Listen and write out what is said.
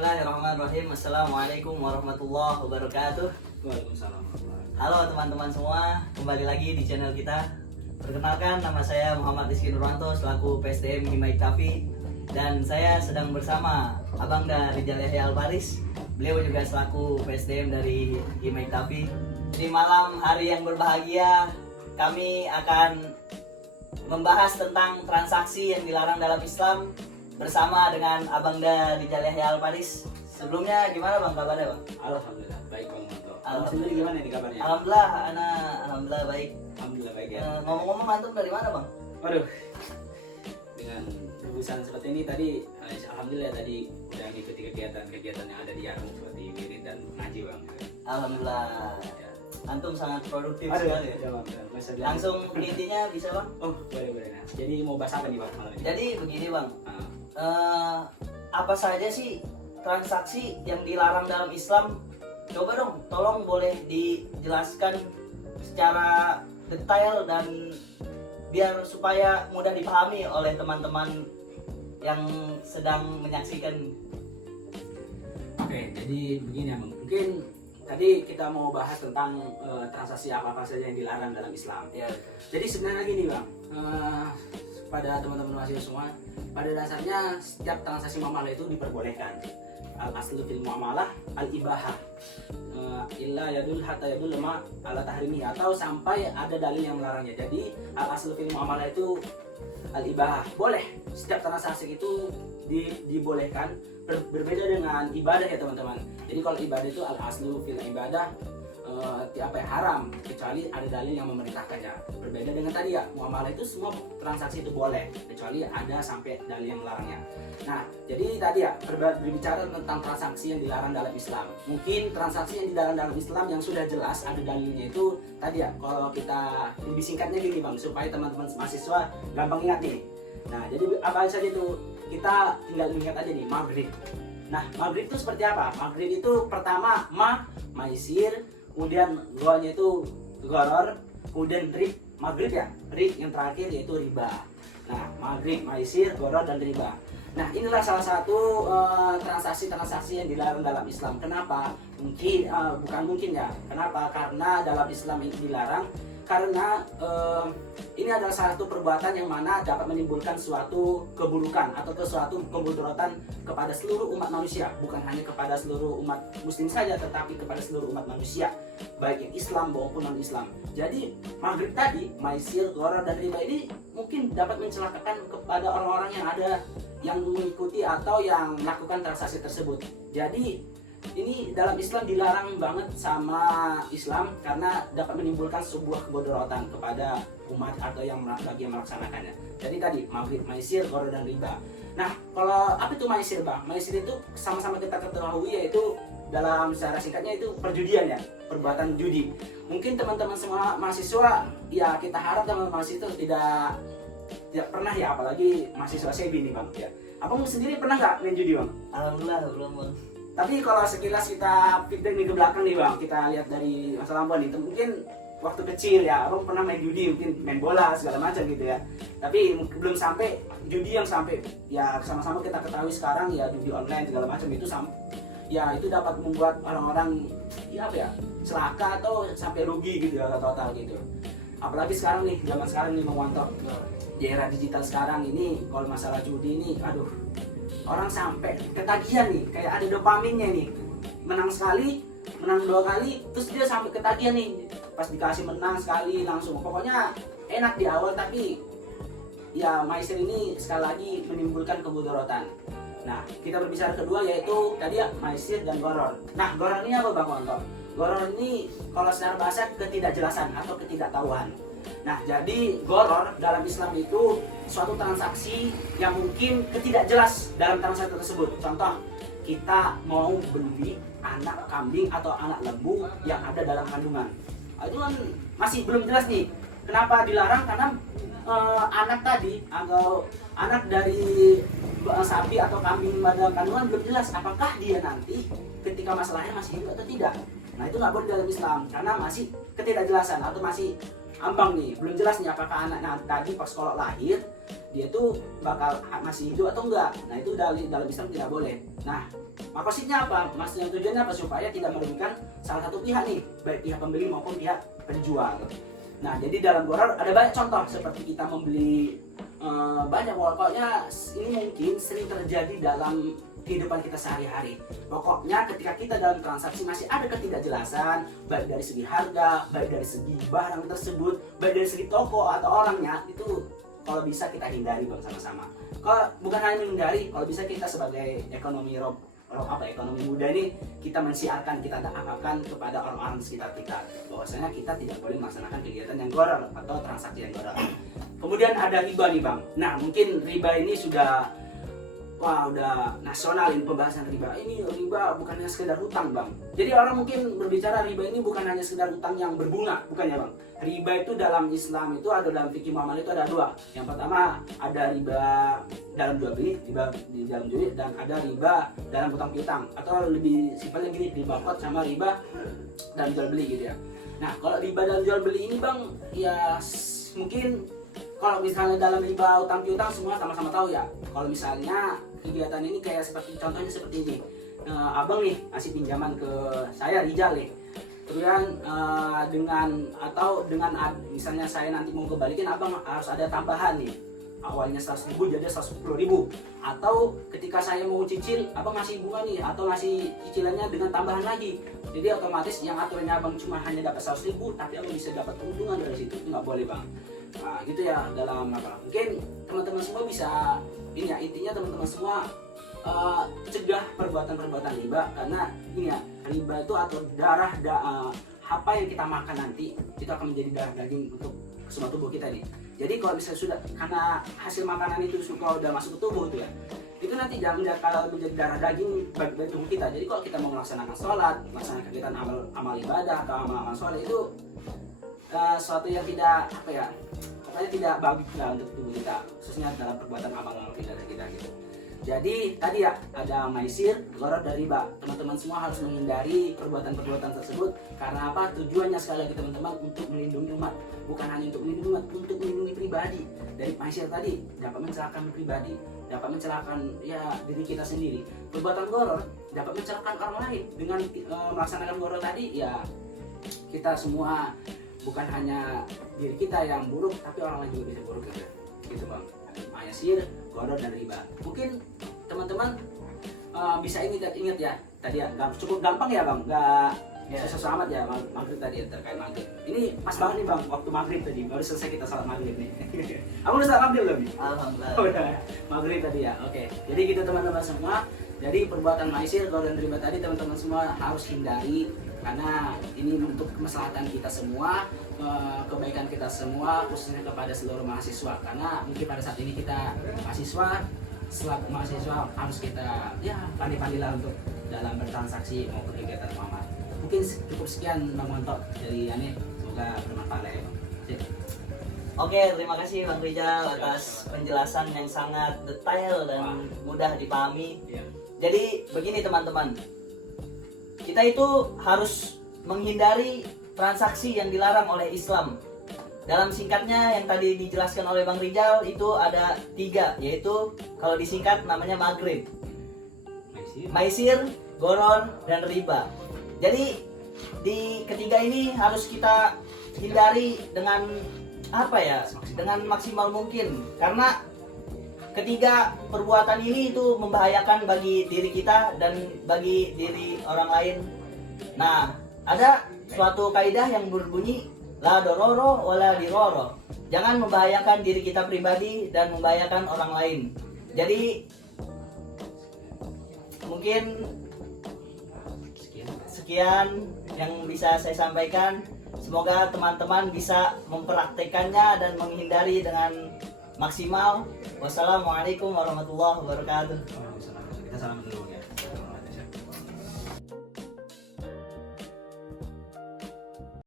Bismillahirrahmanirrahim. Assalamualaikum warahmatullahi wabarakatuh. Waalaikumsalam. Halo teman-teman semua, kembali lagi di channel kita. Perkenalkan, nama saya Muhammad Rizky Nurwanto selaku PSDM Himay Tafi, dan saya sedang bersama Abang dari Rijal Yahya Albaris. Beliau juga selaku PSDM dari Himay Tafi. Di malam hari yang berbahagia, kami akan membahas tentang transaksi yang dilarang dalam Islam bersama dengan Abang dari Rijal Yahya Albaris. Sebelumnya gimana Bang kabarnya Bang? Alhamdulillah baik Bang Manto. Alhamdulillah. Sendiri gimana nih kabarnya? Alhamdulillah baik. Alhamdulillah baik ya. Ngomong-ngomong antum dari mana Bang? Waduh. Dengan rebusan seperti ini tadi, alhamdulillah tadi udah ngikuti kegiatan yang ada di Yarmuk seperti wirid dan ngaji Bang. Alhamdulillah. Ya. Antum sangat produktif Aduh, sekali. ya Bang. Masya Allah. Langsung ke intinya bisa Bang? Oh boleh. Nah, jadi mau bahas apa nih Bang malam ini? Jadi begini Bang, Ah, apa saja sih transaksi yang dilarang dalam Islam? Coba dong, tolong boleh dijelaskan secara detail dan biar supaya mudah dipahami oleh teman-teman yang sedang menyaksikan. Oke, jadi begini ya Bang. Mungkin tadi kita mau bahas tentang transaksi apa saja yang dilarang dalam Islam. Ya, Jadi sebenarnya gini Bang, pada teman-teman mahasiswa semua, pada dasarnya setiap transaksi muamalah itu diperbolehkan. Al aslu fil muamalah al ibahah, illa yadul hatta yadul ma ala tahrimi, atau sampai ada dalil yang melarangnya. Jadi al aslu fil muamalah itu al ibahah, boleh. Setiap transaksi itu dibolehkan. Berbeda dengan ibadah ya teman-teman. Jadi kalau ibadah itu al aslu fil ibadah haram, kecuali ada dalil yang memerintahkannya. Berbeda dengan tadi ya, muamalah itu semua transaksi itu boleh, kecuali ada sampai dalil yang melarangnya. Nah, jadi tadi ya berbicara tentang transaksi yang dilarang dalam Islam. Mungkin transaksi yang dilarang dalam Islam yang sudah jelas ada dalilnya itu tadi ya, kalau kita lebih singkatnya gini Bang, supaya teman-teman mahasiswa gampang ingat nih. Nah, jadi apa saja itu? Kita tinggal ingat aja nih, maghrib. Nah, maghrib itu seperti apa? Maghrib itu pertama maisir, kemudian golnya itu goror, kemudian rib, maghrib ya, rib yang terakhir yaitu riba. Nah, maghrib, maisir, goror, dan riba. Nah, inilah salah satu transaksi-transaksi yang dilarang dalam Islam. Kenapa? Bukan mungkin ya. Kenapa? Karena dalam Islam ini dilarang karena ini adalah salah satu perbuatan yang mana dapat menimbulkan suatu keburukan atau suatu kemudaratan kepada seluruh umat manusia, bukan hanya kepada seluruh umat muslim saja, tetapi kepada seluruh umat manusia, baik yang Islam maupun non-Islam. Jadi maghrib tadi, maisir, gharar, dan riba ini mungkin dapat mencelakakan kepada orang-orang yang ada yang mengikuti atau yang melakukan transaksi tersebut. Jadi ini dalam Islam dilarang banget sama Islam karena dapat menimbulkan sebuah kemudaratan kepada umat atau yang bagi yang melaksanakannya. Jadi tadi maghrib, maisir, gharar, dan riba. Nah, kalau apa itu maisir Bang? Maisir itu sama-sama kita ketahui yaitu dalam secara singkatnya itu perjudian ya, perbuatan judi. Mungkin teman-teman semua mahasiswa ya, kita harap teman-teman mahasiswa tidak pernah ya, apalagi mahasiswa SEBI nih Bang ya. Abang sendiri pernah nggak main judi Bang? Alhamdulillah belum Bang. Tapi kalau sekilas kita feedback nih ke belakang nih Bang, kita lihat dari masa lampau nih, mungkin waktu kecil ya Abang pernah main judi, mungkin main bola segala macam gitu ya. Tapi belum sampai judi yang sampai ya sama-sama kita ketahui sekarang ya, judi online segala macam itu ya itu dapat membuat orang-orang ya apa ya, celaka atau sampai rugi gitu ya total gitu. Apalagi sekarang nih, zaman sekarang nih Bang Wanto, di era digital sekarang ini kalau masalah judi ini, aduh, orang sampai ketagihan nih, kayak ada dopaminnya nih, menang sekali, menang 2 kali, terus dia sampai ketagihan nih, pas dikasih menang sekali langsung, pokoknya enak di awal, tapi ya maisir ini sekali lagi menimbulkan kemudaratan. Nah, kita berbicara kedua yaitu tadi ya, maisir dan gharar. Nah, gharar ini apa Bang Wanto? Gharar ini kalau secara bahasa ketidakjelasan atau ketidaktahuan. Nah, jadi gharar dalam Islam itu suatu transaksi yang mungkin ketidakjelas dalam transaksi tersebut. Contoh, kita mau beli anak kambing atau anak lembu yang ada dalam kandungan. Itu kan masih belum jelas nih. Kenapa dilarang? Karena anak tadi atau anak dari sapi atau kambing dalam kandungan belum jelas apakah dia nanti ketika masalahnya masih hidup atau tidak. Nah, itu nggak boleh dalam Islam karena masih ketidakjelasan atau masih ambang nih, belum jelas nih apakah anaknya tadi pas kalau lahir dia tuh bakal masih hidup atau enggak. Nah itu dalam Islam tidak boleh. Nah maksudnya apa? Maksudnya tujuannya apa? Supaya tidak merugikan salah satu pihak nih, baik pihak pembeli maupun pihak penjual. Nah jadi dalam gharar ada banyak contoh seperti kita membeli banyak, pokoknya ini mungkin sering terjadi dalam kehidupan kita sehari-hari. Pokoknya ketika kita dalam transaksi masih ada ketidakjelasan, baik dari segi harga, baik dari segi barang tersebut, baik dari segi toko atau orangnya, itu kalau bisa kita hindari Bang sama-sama. Kalau bukan hanya menghindari, kalau bisa kita sebagai ekonomi ekonomi muda ini, kita mensiarkan, kita amalkan kepada orang-orang sekitar kita bahwasanya kita tidak boleh melaksanakan kegiatan yang gharar atau transaksi yang gharar. Kemudian ada riba nih Bang. Nah mungkin riba ini sudah udah nasional ini pembahasan riba. Ini riba bukan hanya sekedar hutang Bang. Jadi orang mungkin berbicara riba ini bukan hanya sekedar hutang yang berbunga, bukan ya Bang. Riba itu dalam Islam itu ada, dalam fikih muamalah itu ada dua. Yang pertama ada riba dalam jual beli, riba di dalam jual beli, dan ada riba dalam hutang piutang, atau lebih simpelnya gini, riba qard sama riba dalam jual beli gitu ya. Nah kalau riba dalam jual beli ini Bang, ya mungkin kalau misalnya dalam riba utang piutang semua sama-sama tahu ya. Kalau misalnya kegiatan ini kayak contohnya seperti ini, abang nih kasih pinjaman ke saya Rijal nih, kemudian dengan misalnya saya nanti mau kebalikin, abang harus ada tambahan nih, awalnya 100.000 jadi 110.000, atau ketika saya mau cicil abang ngasih bunga nih atau ngasih cicilannya dengan tambahan lagi, jadi otomatis yang aturannya abang cuma hanya dapat 100.000 tapi abang bisa dapat keuntungan dari situ, itu nggak boleh Bang. Nah gitu ya, dalam mungkin teman-teman semua bisa ini ya, intinya teman-teman semua cegah perbuatan-perbuatan riba, karena ini ya, riba itu atau apa yang kita makan nanti itu akan menjadi darah daging untuk semua tubuh kita nih. Jadi kalau misalnya sudah karena hasil makanan itu udah masuk ke tubuh itu ya, itu nanti kalau menjadi darah daging bagi tubuh kita. Jadi kalau kita mau melaksanakan sholat, melaksanakan kegiatan amal ibadah atau amal sholat itu suatu yang tidak pokoknya tidak bagus lah untuk tubuh kita, khususnya dalam perbuatan amal ibadah kita gitu. Jadi tadi ya ada maisir, gharar, dan riba. Teman-teman semua harus menghindari perbuatan-perbuatan tersebut, karena apa? Tujuannya sekali lagi teman-teman untuk melindungi umat, bukan hanya untuk melindungi umat, untuk melindungi pribadi. Dari maisir tadi dapat mencelakakan pribadi, dapat mencelakakan ya diri kita sendiri. Perbuatan gharar dapat mencelakakan orang lain. Dengan melaksanakan gharar tadi ya kita semua, bukan hanya diri kita yang buruk, tapi orang lain juga bisa buruk gitu Bang. Maisir, gharar, dan riba. Mungkin teman-teman bisa ingat ya tadi ya, cukup gampang ya Bang, nggak susah amat ya maghrib tadi ya, terkait maghrib. Ini pas banget nih Bang, waktu maghrib tadi baru selesai kita salat maghrib nih. Aku udah salat maghrib belum? Alhamdulillah. Udah maghrib tadi ya. Oke. Jadi gitu teman-teman semua. Jadi perbuatan maisir, gharar, dan riba tadi teman-teman semua harus hindari, karena ini untuk kemaslahatan kita semua, kebaikan kita semua, khususnya kepada seluruh mahasiswa. Karena mungkin pada saat ini kita mahasiswa, selaku mahasiswa harus kita ya pandai-pandailah untuk dalam bertransaksi maupun kegiatan muamalah. Mungkin cukup sekian Bang Montok dari Ane, semoga bermanfaat ya Bang. Oke, terima kasih Bang Rijal atas penjelasan yang sangat detail dan mudah dipahami. Jadi begini teman-teman, kita itu harus menghindari transaksi yang dilarang oleh Islam. Dalam singkatnya yang tadi dijelaskan oleh Bang Rijal itu ada 3, yaitu kalau disingkat namanya maghrib, maisir, gharar, dan riba. Jadi di ketiga ini harus kita hindari dengan dengan maksimal mungkin, karena ketiga perbuatan ini itu membahayakan bagi diri kita dan bagi diri orang lain. Nah, ada suatu kaidah yang berbunyi la dororo wala diroro. Jangan membahayakan diri kita pribadi dan membahayakan orang lain. Jadi mungkin sekian yang bisa saya sampaikan. Semoga teman-teman bisa mempraktekannya dan menghindari dengan maksimal. Wassalamualaikum warahmatullahi wabarakatuh. Kita salam dulu ya.